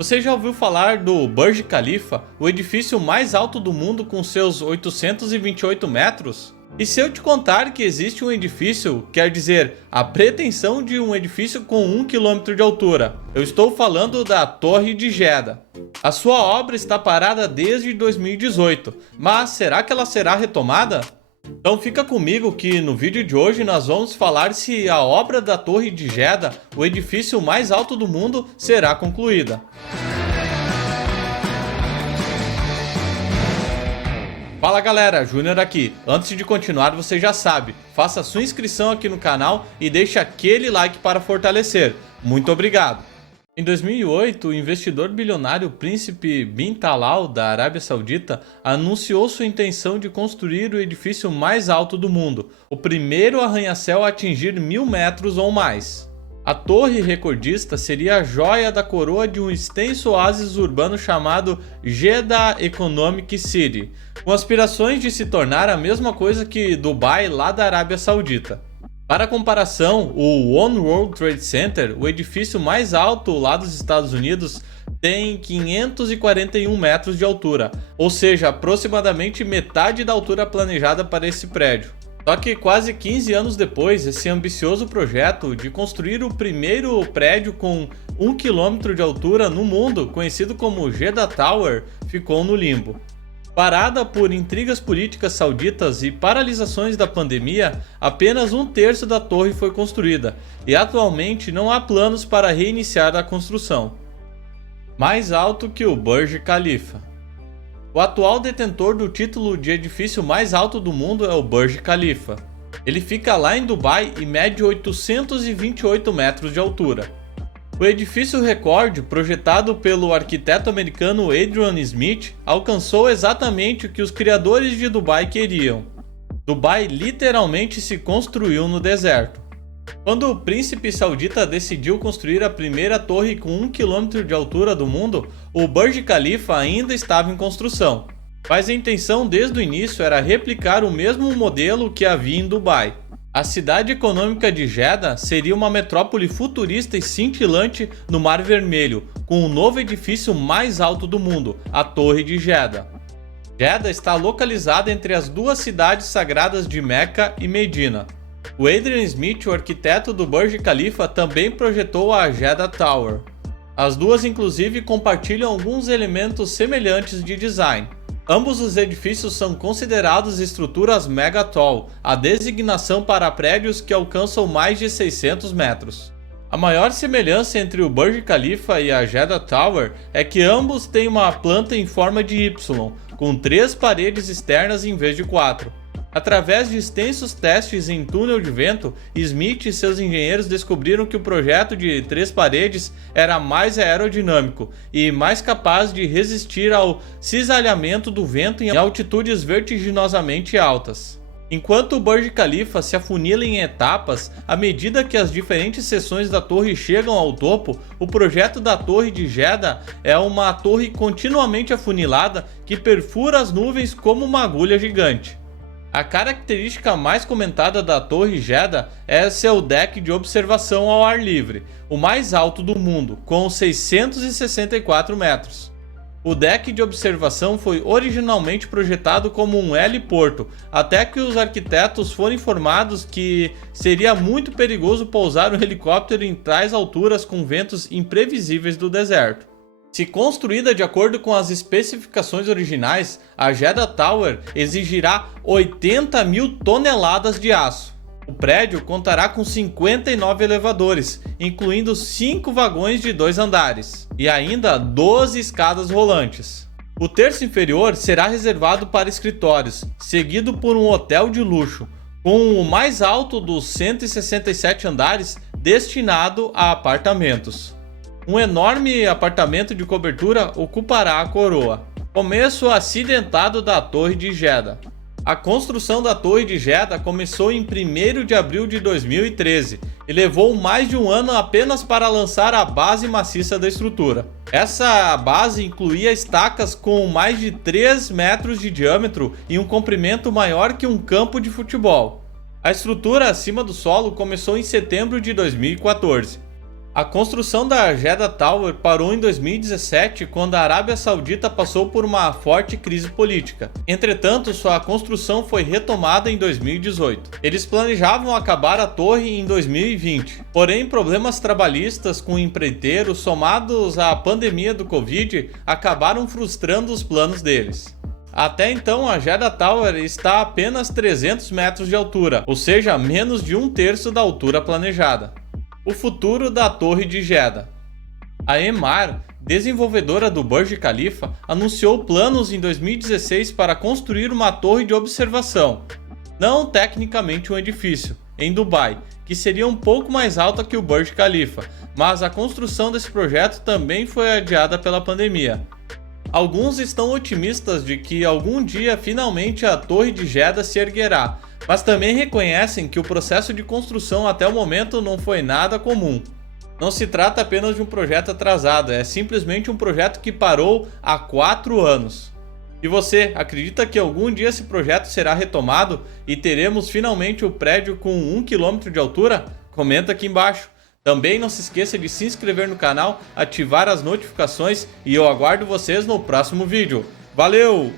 Você já ouviu falar do Burj Khalifa, o edifício mais alto do mundo com seus 828 metros? E se eu te contar que existe um edifício, quer dizer, a pretensão de um edifício com 1 km de altura? Eu estou falando da Torre de Jeddah. A sua obra está parada desde 2018, mas será que ela será retomada? Então fica comigo que no vídeo de hoje nós vamos falar se a obra da Torre de Jeddah, o edifício mais alto do mundo, será concluída. Fala galera, Júnior aqui. Antes de continuar, você já sabe, faça sua inscrição aqui no canal e deixe aquele like para fortalecer. Muito obrigado! Em 2008, o investidor bilionário Príncipe Bin Talal da Arábia Saudita anunciou sua intenção de construir o edifício mais alto do mundo, o primeiro arranha-céu a atingir 1000 metros ou mais. A torre recordista seria a joia da coroa de um extenso oásis urbano chamado Jeddah Economic City, com aspirações de se tornar a mesma coisa que Dubai lá da Arábia Saudita. Para comparação, o One World Trade Center, o edifício mais alto lá dos Estados Unidos, tem 541 metros de altura, ou seja, aproximadamente metade da altura planejada para esse prédio. Só que quase 15 anos depois, esse ambicioso projeto de construir o primeiro prédio com 1 km de altura no mundo, conhecido como Jeddah Tower, ficou no limbo. Parada por intrigas políticas sauditas e paralisações da pandemia, apenas 1/3 da torre foi construída, e atualmente não há planos para reiniciar a construção. Mais alto que o Burj Khalifa. O atual detentor do título de edifício mais alto do mundo é o Burj Khalifa. Ele fica lá em Dubai e mede 828 metros de altura. O edifício recorde, projetado pelo arquiteto americano Adrian Smith, alcançou exatamente o que os criadores de Dubai queriam. Dubai literalmente se construiu no deserto. Quando o príncipe saudita decidiu construir a primeira torre com 1 km de altura do mundo, o Burj Khalifa ainda estava em construção. Mas a intenção desde o início era replicar o mesmo modelo que havia em Dubai. A cidade econômica de Jeddah seria uma metrópole futurista e cintilante no Mar Vermelho, com o novo edifício mais alto do mundo, a Torre de Jeddah. Jeddah está localizada entre as duas cidades sagradas de Meca e Medina. O Adrian Smith, o arquiteto do Burj Khalifa, também projetou a Jeddah Tower. As duas inclusive compartilham alguns elementos semelhantes de design. Ambos os edifícios são considerados estruturas mega tall, a designação para prédios que alcançam mais de 600 metros. A maior semelhança entre o Burj Khalifa e a Jeddah Tower é que ambos têm uma planta em forma de Y, com 3 paredes externas em vez de 4. Através de extensos testes em túnel de vento, Smith e seus engenheiros descobriram que o projeto de 3 paredes era mais aerodinâmico e mais capaz de resistir ao cisalhamento do vento em altitudes vertiginosamente altas. Enquanto o Burj Khalifa se afunila em etapas, à medida que as diferentes seções da torre chegam ao topo, o projeto da Torre de Jeddah é uma torre continuamente afunilada que perfura as nuvens como uma agulha gigante. A característica mais comentada da Torre Jeddah é seu deck de observação ao ar livre, o mais alto do mundo, com 664 metros. O deck de observação foi originalmente projetado como um heliporto, até que os arquitetos foram informados que seria muito perigoso pousar um helicóptero em tais alturas com ventos imprevisíveis do deserto. Se construída de acordo com as especificações originais, a Jeddah Tower exigirá 80.000 toneladas de aço. O prédio contará com 59 elevadores, incluindo 5 vagões de 2 andares, e ainda 12 escadas rolantes. O terço inferior será reservado para escritórios, seguido por um hotel de luxo, com o mais alto dos 167 andares destinado a apartamentos. Um enorme apartamento de cobertura ocupará a coroa. Começo acidentado da Torre de Jeddah. A construção da Torre de Jeddah começou em 1º de abril de 2013 e levou mais de um ano apenas para lançar a base maciça da estrutura. Essa base incluía estacas com mais de 3 metros de diâmetro e um comprimento maior que um campo de futebol. A estrutura acima do solo começou em setembro de 2014. A construção da Jeddah Tower parou em 2017, quando a Arábia Saudita passou por uma forte crise política. Entretanto, sua construção foi retomada em 2018. Eles planejavam acabar a torre em 2020. Porém, problemas trabalhistas com empreiteiros somados à pandemia do Covid acabaram frustrando os planos deles. Até então, a Jeddah Tower está a apenas 300 metros de altura, ou seja, menos de 1/3 da altura planejada. O futuro da Torre de Jeddah. A Emaar, desenvolvedora do Burj Khalifa, anunciou planos em 2016 para construir uma torre de observação, não tecnicamente um edifício, em Dubai, que seria um pouco mais alta que o Burj Khalifa, mas a construção desse projeto também foi adiada pela pandemia. Alguns estão otimistas de que algum dia finalmente a Torre de Jeddah se erguerá, mas também reconhecem que o processo de construção até o momento não foi nada comum. Não se trata apenas de um projeto atrasado, é simplesmente um projeto que parou há 4 anos. E você, acredita que algum dia esse projeto será retomado e teremos finalmente o prédio com 1 km de altura? Comenta aqui embaixo. Também não se esqueça de se inscrever no canal, ativar as notificações e eu aguardo vocês no próximo vídeo. Valeu!